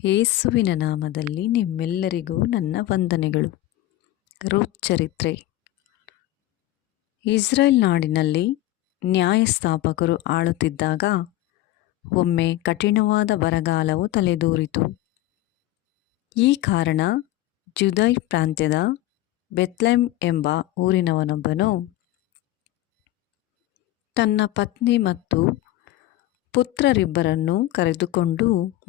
ಯೇಸುವಿನ ನಾಮದಲ್ಲಿ ನಿಮ್ಮೆಲ್ಲರಿಗೂ ನನ್ನ ವಂದನೆಗಳು. ರೂತ್ ಚರಿತ್ರೆ. ಇಸ್ರೇಲ್ ನಾಡಿನಲ್ಲಿ ನ್ಯಾಯಸ್ಥಾಪಕರು ಆಳುತ್ತಿದ್ದಾಗ ಒಮ್ಮೆ ಕಠಿಣವಾದ ಬರಗಾಲವು ತಲೆದೋರಿತು. ಈ ಕಾರಣ ಜುದೈ ಪ್ರಾಂತ್ಯದ ಬೆತ್ಲೆಹೇಮ್ ಎಂಬ ಊರಿನವನೊಬ್ಬನು ತನ್ನ ಪತ್ನಿ ಮತ್ತು ಪುತ್ರರಿಬ್ಬರನ್ನು ಕರೆದುಕೊಂಡು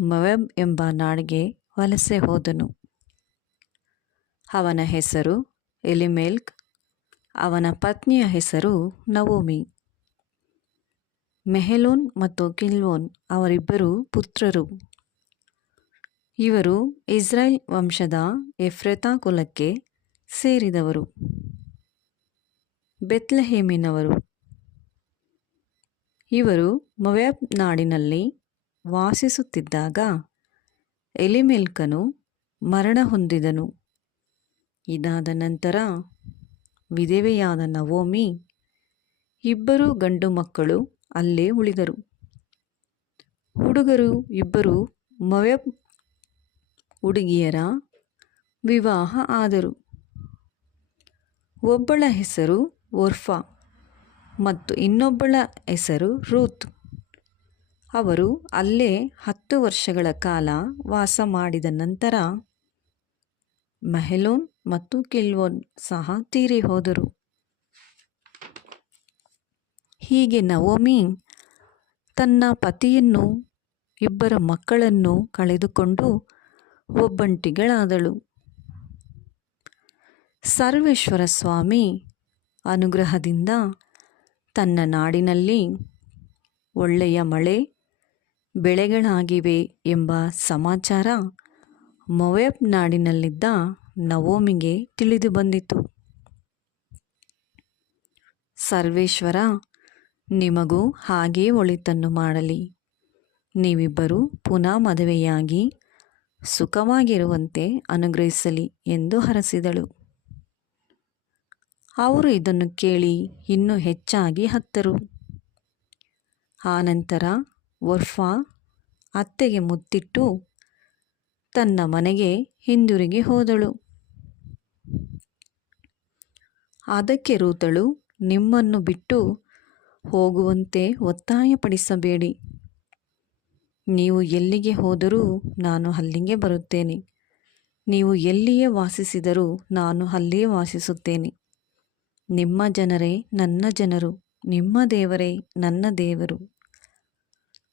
ಮೊವಾಬ್ ಎಂಬ ನಾಡಿಗೆ ವಲಸೆ ಹೋದನು. ಅವನ ಹೆಸರು ಎಲಿಮೆಲ್ಕ್, ಅವನ ಪತ್ನಿಯ ಹೆಸರು ನವೋಮಿ. ಮೆಹಲೋನ್ ಮತ್ತು ಕಿಲ್ಯೋನ್ ಅವರಿಬ್ಬರು ಪುತ್ರರು. ಇವರು ಇಸ್ರಾಯೇಲ್ ವಂಶದ ಎಫ್ರಾತ ಕುಲಕ್ಕೆ ಸೇರಿದವರು, ಬೆತ್ಲೆಹೇಮಿನವರು. ಇವರು ಮೊವಾಬ್ ನಾಡಿನಲ್ಲಿ ವಾಸಿಸುತ್ತಿದ್ದಾಗ ಎಲಿಮೆಲ್ಕನು ಮರಣ ಹೊಂದಿದನು. ಇದಾದ ನಂತರ ವಿಧವೆಯಾದ ನವೋಮಿ ಇಬ್ಬರು ಗಂಡು ಮಕ್ಕಳು ಅಲ್ಲೇ ಉಳಿದರು. ಹುಡುಗರು ಇಬ್ಬರು ಮೊವಾಬ್ ಹುಡುಗಿಯರ ವಿವಾಹ ಆದರು. ಒಬ್ಬಳ ಹೆಸರು ಒರ್ಫಾ ಮತ್ತು ಇನ್ನೊಬ್ಬಳ ಹೆಸರು ರೂತ್. ಅವರು ಅಲ್ಲೇ 10 ವರ್ಷಗಳ ಕಾಲ ವಾಸ ಮಾಡಿದ ನಂತರ ಮೆಹಲೋನ್ ಮತ್ತು ಕಿಲ್ಯೋನ್ ಸಹ ತೀರಿ ಹೋದರು. ಹೀಗೆ ನವೋಮಿ ತನ್ನ ಪತಿಯನ್ನು, ಇಬ್ಬರ ಮಕ್ಕಳನ್ನು ಕಳೆದುಕೊಂಡು ಒಬ್ಬಂಟಿಗಳಾದಳು. ಸರ್ವೇಶ್ವರ ಸ್ವಾಮಿ ಅನುಗ್ರಹದಿಂದ ತನ್ನ ನಾಡಿನಲ್ಲಿ ಒಳ್ಳೆಯ ಮಳೆ ಬೆಳೆಗಳಾಗಿವೆ ಎಂಬ ಸಮಾಚಾರ ಮೊವಾಬ್ ನಾಡಿನಲ್ಲಿದ್ದ ನವೋಮಿಗೆ ತಿಳಿದು ಬಂದಿತು. ಸರ್ವೇಶ್ವರ ನಿಮಗೂ ಹಾಗೇ ಒಳಿತನ್ನು ಮಾಡಲಿ, ನೀವಿಬ್ಬರೂ ಪುನಃ ಮದುವೆಯಾಗಿ ಸುಖವಾಗಿರುವಂತೆ ಅನುಗ್ರಹಿಸಲಿ ಎಂದು ಹರಸಿದಳು. ಅವರು ಇದನ್ನು ಕೇಳಿ ಇನ್ನೂ ಹೆಚ್ಚಾಗಿ ಅತ್ತರು. ಆನಂತರ ಒರ್ಫಾ ಅತ್ತೆಗೆ ಮುತ್ತಿಟ್ಟು ತನ್ನ ಮನೆಗೆ ಹಿಂದಿರುಗಿ ಹೋದಳು. ಅದಕ್ಕೆ ರೂತಳು, ನಿಮ್ಮನ್ನು ಬಿಟ್ಟು ಹೋಗುವಂತೆ ಒತ್ತಾಯಪಡಿಸಬೇಡಿ. ನೀವು ಎಲ್ಲಿಗೆ ಹೋದರೂ ನಾನು ಅಲ್ಲಿಗೆ ಬರುತ್ತೇನೆ. ನೀವು ಎಲ್ಲಿಯೇ ವಾಸಿಸಿದರೂ ನಾನು ಅಲ್ಲಿಯೇ ವಾಸಿಸುತ್ತೇನೆ. ನಿಮ್ಮ ಜನರೇ ನನ್ನ ಜನರು, ನಿಮ್ಮ ದೇವರೇ ನನ್ನ ದೇವರು.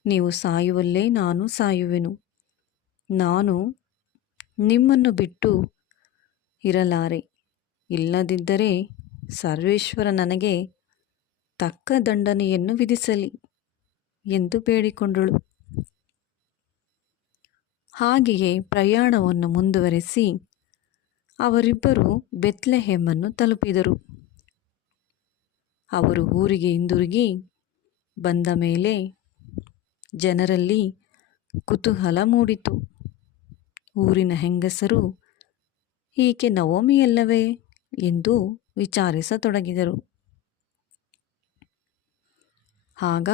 ನೀವು ಸಾಯುವಲ್ಲೇ ನಾನು ಸಾಯುವೆನು. ನಾನು ನಿಮ್ಮನ್ನು ಬಿಟ್ಟು ಇರಲಾರೆ. ಇಲ್ಲದಿದ್ದರೆ ಸರ್ವೇಶ್ವರ ನನಗೆ ತಕ್ಕ ದಂಡನೆಯನ್ನು ವಿಧಿಸಲಿ ಎಂದು ಬೇಡಿಕೊಂಡಳು. ಹಾಗೆಯೇ ಪ್ರಯಾಣವನ್ನು ಮುಂದುವರೆಸಿ ಅವರಿಬ್ಬರು ಬೆತ್ಲೆಹೇಮನ್ನು ತಲುಪಿದರು. ಅವರು ಊರಿಗೆ ಹಿಂದಿರುಗಿ ಬಂದ ಮೇಲೆ ಜನರಲ್ಲಿ ಕುತೂಹಲ ಮೂಡಿತು. ಊರಿನ ಹೆಂಗಸರು ಈಕೆ ನವೋಮಿಯಲ್ಲವೇ ಎಂದು ವಿಚಾರಿಸತೊಡಗಿದರು. ಆಗ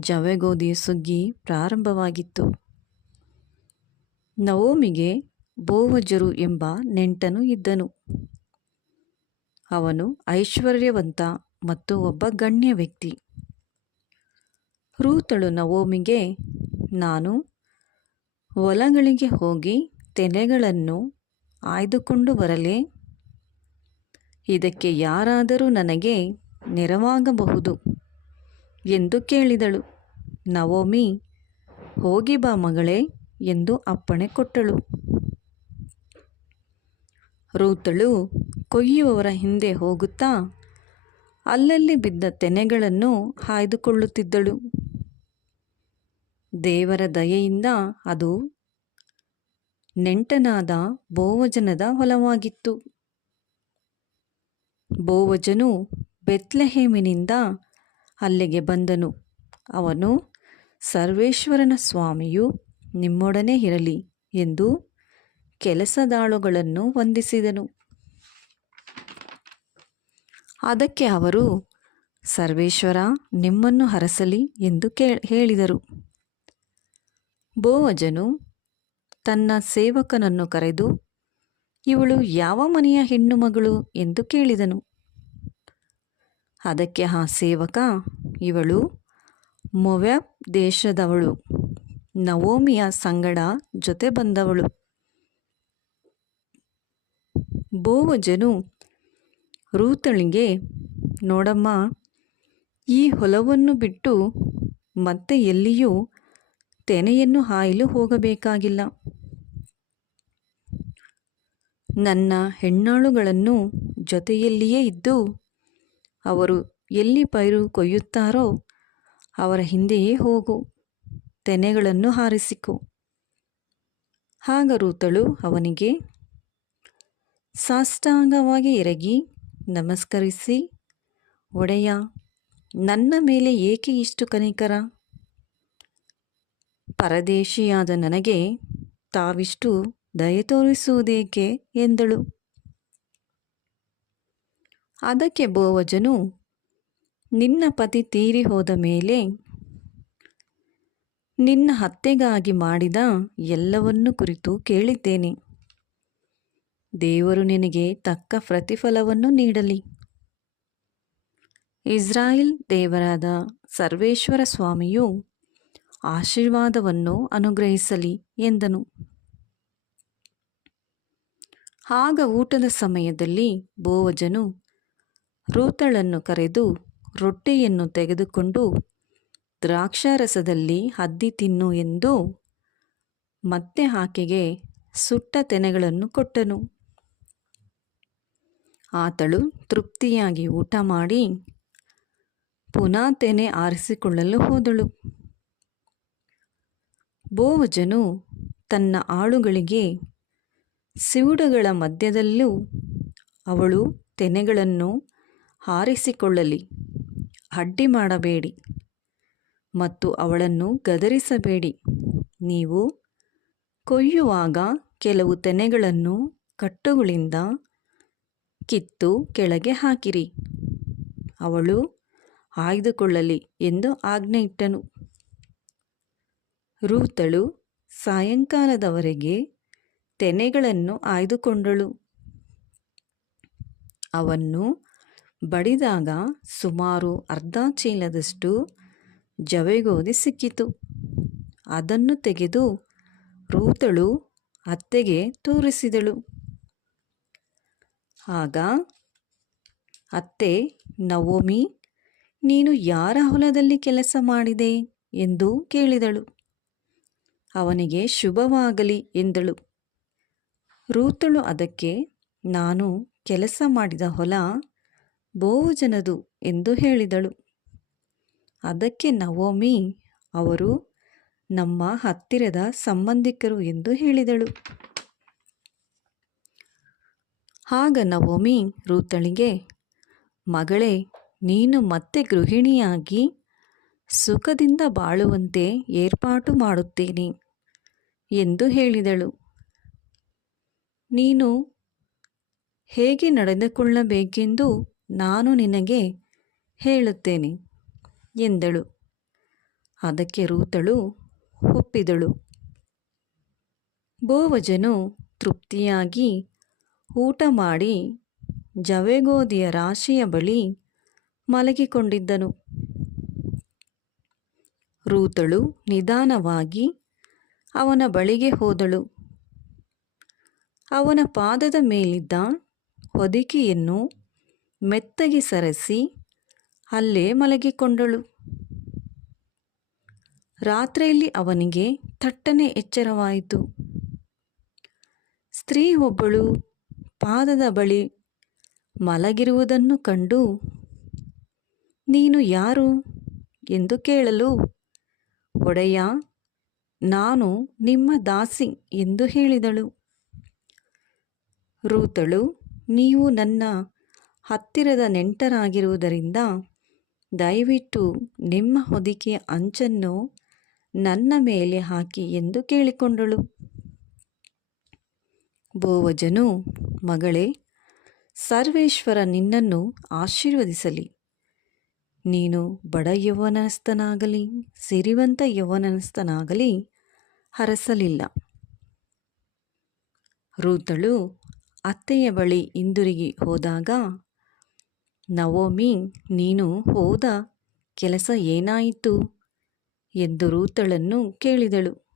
ಜವೆಗೋದಿಯ ಸುಗ್ಗಿ ಪ್ರಾರಂಭವಾಗಿತ್ತು. ನವೋಮಿಗೆ ಬೋವಜರು ಎಂಬ ನೆಂಟನು ಇದ್ದನು. ಅವನು ಐಶ್ವರ್ಯವಂತ ಮತ್ತು ಒಬ್ಬ ಗಣ್ಯ ವ್ಯಕ್ತಿ. ರೂತಳು ನವೋಮಿಗೆ, ನಾನು ಹೊಲಗಳಿಗೆ ಹೋಗಿ ತೆನೆಗಳನ್ನು ಆಯ್ದುಕೊಂಡು ಬರಲೇ? ಇದಕ್ಕೆ ಯಾರಾದರೂ ನನಗೆ ನೆರವಾಗಬಹುದು ಎಂದು ಕೇಳಿದಳು. ನವೋಮಿ, ಹೋಗಿ ಬಾ ಮಗಳೇ ಎಂದು ಅಪ್ಪಣೆ ಕೊಟ್ಟಳು. ರೂತಳು ಕೊಯ್ಯುವವರ ಹಿಂದೆ ಹೋಗುತ್ತಾ ಅಲ್ಲಲ್ಲಿ ಬಿದ್ದ ತೆನೆಗಳನ್ನು ಆಯ್ದುಕೊಳ್ಳುತ್ತಿದ್ದಳು. ದೇವರ ದಯೆಯಿಂದ ಅದು ನೆಂಟನಾದ ಬೋವಜನದ ಹೊಲವಾಗಿತ್ತು. ಬೋವಜನು ಬೆತ್ಲೆಹೇಮಿನಿಂದ ಅಲ್ಲಿಗೆ ಬಂದನು. ಅವನು, ಸರ್ವೇಶ್ವರನ ಸ್ವಾಮಿಯು ನಿಮ್ಮೊಡನೆ ಇರಲಿ ಎಂದು ಕೆಲಸದಾಳುಗಳನ್ನು ವಂದಿಸಿದನು. ಅದಕ್ಕೆ ಅವರು, ಸರ್ವೇಶ್ವರ ನಿಮ್ಮನ್ನು ಹರಸಲಿ ಎಂದು ಹೇಳಿದರು. ಬೋವಜನು ತನ್ನ ಸೇವಕನನ್ನು ಕರೆದು, ಇವಳು ಯಾವ ಮನೆಯ ಹೆಣ್ಣು ಮಗಳು ಎಂದು ಕೇಳಿದನು. ಅದಕ್ಕೆ ಆ ಸೇವಕ, ಇವಳು ಮೊವಾಬ್ ದೇಶದವಳು, ನವೋಮಿಯ ಸಂಗಡ ಜೊತೆ ಬಂದವಳು. ಬೋವಜನು ರೂತಳಿಗೆ, ನೋಡಮ್ಮ, ಈ ಹೊಲವನ್ನು ಬಿಟ್ಟು ಮತ್ತೆ ಎಲ್ಲಿಯೂ ತೆನೆಯನ್ನು ಹಾಯಲು ಹೋಗಬೇಕಾಗಿಲ್ಲ. ನನ್ನ ಹೆಣ್ಣಾಳುಗಳನ್ನು ಜೊತೆಯಲ್ಲಿಯೇ ಇದ್ದು ಅವರು ಎಲ್ಲಿ ಪೈರು ಕೊಯ್ಯುತ್ತಾರೋ ಅವರ ಹಿಂದೆಯೇ ಹೋಗು, ತೆನೆಗಳನ್ನು ಹಾರಿಸಿಕೊ. ಆಗ ರೂತಳು ಅವನಿಗೆ ಸಾಷ್ಟಾಂಗವಾಗಿ ಎರಗಿ ನಮಸ್ಕರಿಸಿ, ಒಡೆಯ, ನನ್ನ ಮೇಲೆ ಏಕೆ ಇಷ್ಟು ಕನಿಕರ? ಪರದೇಶಿಯಾದ ನನಗೆ ತಾವಿಷ್ಟು ದಯೆ ತೋರಿಸುವುದೇಕೆ ಎಂದಳು. ಅದಕ್ಕೆ ಬೋವಜನು, ನಿನ್ನ ಪತಿ ತೀರಿ ಹೋದ ಮೇಲೆ ನಿನ್ನ ಅತ್ತೆಗಾಗಿ ಮಾಡಿದ ಎಲ್ಲವನ್ನೂ ಕುರಿತು ಕೇಳಿದ್ದೇನೆ. ದೇವರು ನಿನಗೆ ತಕ್ಕ ಪ್ರತಿಫಲವನ್ನು ನೀಡಲಿ. ಇಸ್ರಾಯೇಲ್ ದೇವರಾದ ಸರ್ವೇಶ್ವರ ಸ್ವಾಮಿಯು ಆಶೀರ್ವಾದವನ್ನು ಅನುಗ್ರಹಿಸಲಿ ಎಂದನು. ಆಗ ಊಟದ ಸಮಯದಲ್ಲಿ ಬೋವಜನು ರೂತಳನ್ನು ಕರೆದು ರೊಟ್ಟಿಯನ್ನು ತೆಗೆದುಕೊಂಡು ದ್ರಾಕ್ಷಾರಸದಲ್ಲಿ ಅದ್ದಿ ತಿನ್ನು ಎಂದು ಮತ್ತೆ ಆಕೆಗೆ ಸುಟ್ಟ ತೆನೆಗಳನ್ನು ಕೊಟ್ಟನು. ಆತಳು ತೃಪ್ತಿಯಾಗಿ ಊಟ ಮಾಡಿ ಪುನಃ ತೆನೆ ಆರಿಸಿಕೊಳ್ಳಲು ಹೋದಳು. ಬೋವಜನು ತನ್ನ ಆಳುಗಳಿಗೆ, ಸಿವುಡುಗಳ ಮಧ್ಯದಲ್ಲೂ ಅವಳು ತೆನೆಗಳನ್ನು ಆರಿಸಿಕೊಳ್ಳಲಿ, ಅಡ್ಡಿ ಮಾಡಬೇಡಿ ಮತ್ತು ಅವಳನ್ನು ಗದರಿಸಬೇಡಿ. ನೀವು ಕೊಯ್ಯುವಾಗ ಕೆಲವು ತೆನೆಗಳನ್ನು ಕಟ್ಟುಗಳಿಂದ ಕಿತ್ತು ಕೆಳಗೆ ಹಾಕಿರಿ, ಅವಳು ಆಯ್ದುಕೊಳ್ಳಲಿ ಎಂದು ಆಜ್ಞೆಯಿಟ್ಟನು. ರೂತಳು ಸಾಯಂಕಾಲದವರೆಗೆ ತೆನೆಗಳನ್ನು ಆಯ್ದುಕೊಂಡಳು. ಅವನ್ನು ಬಡಿದಾಗ ಸುಮಾರು ಅರ್ಧ ಚೀಲದಷ್ಟು ಜವೆಗೋಧಿ ಸಿಕ್ಕಿತು. ಅದನ್ನು ತೆಗೆದು ರೂತಳು ಅತ್ತೆಗೆ ತೋರಿಸಿದಳು. ಆಗ ಅತ್ತೆ, ನವೋಮಿ, ನೀನು ಯಾರ ಹೊಲದಲ್ಲಿ ಕೆಲಸ ಮಾಡಿದೆ ಎಂದು ಕೇಳಿದಳು. ಅವನಿಗೆ ಶುಭವಾಗಲಿ ಎಂದಳು. ರೂತಳು ಅದಕ್ಕೆ, ನಾನು ಕೆಲಸ ಮಾಡಿದ ಹೊಲ ಬೋವಜನದು ಎಂದು ಹೇಳಿದಳು. ಅದಕ್ಕೆ ನವೋಮಿ, ಅವರು ನಮ್ಮ ಹತ್ತಿರದ ಸಂಬಂಧಿಕರು ಎಂದು ಹೇಳಿದಳು. ಆಗ ನವೋಮಿ ರೂತಳಿಗೆ, ಮಗಳೇ, ನೀನು ಮತ್ತೆ ಗೃಹಿಣಿಯಾಗಿ ಸುಖದಿಂದ ಬಾಳುವಂತೆ ಏರ್ಪಾಟು ಮಾಡುತ್ತೇನೆ ಎಂದು ಹೇಳಿದಳು. ನೀನು ಹೇಗೆ ನಡೆದುಕೊಳ್ಳಬೇಕೆಂದು ನಾನು ನಿನಗೆ ಹೇಳುತ್ತೇನೆ ಎಂದಳು. ಅದಕ್ಕೆ ರೂತಳು ಒಪ್ಪಿದಳು. ಬೋವಜನು ತೃಪ್ತಿಯಾಗಿ ಊಟ ಮಾಡಿ ಜವೆಗೋಧಿಯ ರಾಶಿಯ ಬಳಿ ಮಲಗಿಕೊಂಡಿದ್ದನು. ರೂತಳು ನಿಧಾನವಾಗಿ ಅವನ ಬಳಿಗೆ ಹೋದಳು. ಅವನ ಪಾದದ ಮೇಲಿದ್ದ ಹೊದಿಕೆಯನ್ನು ಮೆತ್ತಗೆ ಸರಿಸಿ ಅಲ್ಲೇ ಮಲಗಿಕೊಂಡಳು. ರಾತ್ರಿಯಲ್ಲಿ ಅವನಿಗೆ ಥಟ್ಟನೆ ಎಚ್ಚರವಾಯಿತು. ಸ್ತ್ರೀ ಒಬ್ಬಳು ಪಾದದ ಬಳಿ ಮಲಗಿರುವುದನ್ನು ಕಂಡು, ನೀನು ಯಾರು ಎಂದು ಕೇಳಲು, ಒಡೆಯ, ನಾನು ನಿಮ್ಮ ದಾಸಿ ಎಂದು ಹೇಳಿದಳು. ರೂತಳು, ನೀವು ನನ್ನ ಹತ್ತಿರದ ನೆಂಟರಾಗಿರುವುದರಿಂದ ದಯವಿಟ್ಟು ನಿಮ್ಮ ಹೊದಿಕೆಯ ಅಂಚನ್ನು ನನ್ನ ಮೇಲೆ ಹಾಕಿ ಎಂದು ಕೇಳಿಕೊಂಡಳು. ಬೋವಜನು, ಮಗಳೇ, ಸರ್ವೇಶ್ವರ ನಿನ್ನನ್ನು ಆಶೀರ್ವದಿಸಲಿ. ನೀನು ಬಡ ಯೌವನಸ್ಥನಾಗಲಿ ಸಿರಿವಂತ ಯೌವನಸ್ಥನಾಗಲಿ ಹರಸಲಿಲ್ಲ. ರೂತಳು ಅತ್ತೆಯ ಬಳಿ ಹಿಂದಿರುಗಿ ಹೋದಾಗ, ನವೋಮಿ, ನೀನು ಹೋದ ಕೆಲಸ ಏನಾಯಿತು ಎಂದು ರೂತಳನ್ನು ಕೇಳಿದಳು.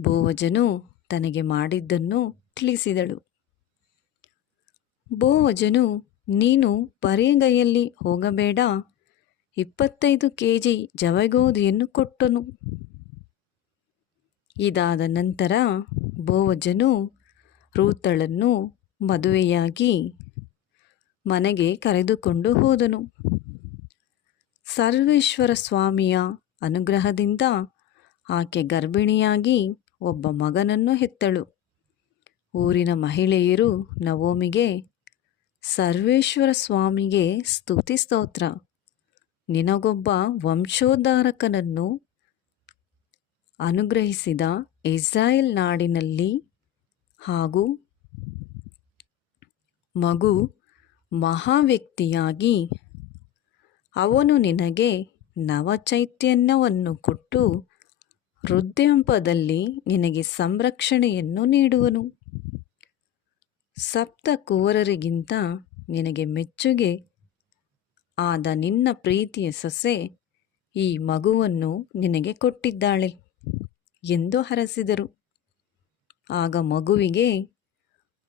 ಬೋವಜನು ತನಗೆ ಮಾಡಿದ್ದನ್ನು ತಿಳಿಸಿದಳು. ಬೋವಜನು, ನೀನು ಬರಿಗೈಯಲ್ಲಿ ಹೋಗಬೇಡ, 25 ಕೆಜಿ ಜವೆಗೋಧಿಯನ್ನು ಕೊಟ್ಟನು. ಇದಾದ ನಂತರ ಬೋವಜನು ರೂತಳನ್ನು ಮದುವೆಯಾಗಿ ಮನೆಗೆ ಕರೆದುಕೊಂಡು ಹೋದನು. ಸರ್ವೇಶ್ವರ ಸ್ವಾಮಿಯ ಅನುಗ್ರಹದಿಂದ ಆಕೆ ಗರ್ಭಿಣಿಯಾಗಿ ಒಬ್ಬ ಮಗನನ್ನು ಹೆತ್ತಳು. ಊರಿನ ಮಹಿಳೆಯರು ನವೋಮಿಗೆ, ಸರ್ವೇಶ್ವರ ಸ್ವಾಮಿಗೆ ಸ್ತುತಿ ಸ್ತೋತ್ರ, ನಿನಗೊಬ್ಬ ವಂಶೋದ್ಧಾರಕನನ್ನು ಅನುಗ್ರಹಿಸಿದ ಇಸ್ರಾಯೇಲ್ ನಾಡಿನಲ್ಲಿ ಹಾಗೂ ಮಗು ಮಹಾವ್ಯಕ್ತಿಯಾಗಿ ಅವನು ನಿನಗೆ ನವಚೈತನ್ಯವನ್ನು ಕೊಟ್ಟು ವೃದ್ಧಾಪ್ಯದಲ್ಲಿ ನಿನಗೆ ಸಂರಕ್ಷಣೆಯನ್ನು ನೀಡುವನು. ಸಪ್ತ ಕುವರರಿಗಿಂತ ನಿನಗೆ ಮೆಚ್ಚುಗೆ ಆದ ನಿನ್ನ ಪ್ರೀತಿಯ ಸೊಸೆ ಈ ಮಗುವನ್ನು ನಿನಗೆ ಕೊಟ್ಟಿದ್ದಾಳೆ ಎಂದು ಹರಸಿದರು. ಆಗ ಮಗುವಿಗೆ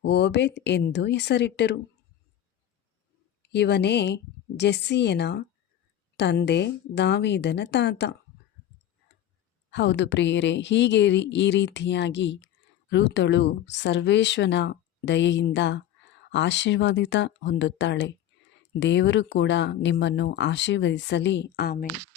ಓಬೇದ್ ಎಂದು ಹೆಸರಿಟ್ಟರು. ಇವನೇ ಜೆಸ್ಸಿಯನ ತಂದೆ, ದಾವೀದನ ತಾತ. ಹೌದು ಪ್ರಿಯರೇ, ಹೀಗೆ ಈ ರೀತಿಯಾಗಿ ರೂತಳು ಸರ್ವೇಶ್ವರನ ದಯೆಯಿಂದ ಆಶೀರ್ವಾದಿತ ಹೊಂದುತ್ತಾಳೆ. ದೇವರು ಕೂಡ ನಿಮ್ಮನ್ನು ಆಶೀರ್ವದಿಸಲಿ. ಆಮೆನ್.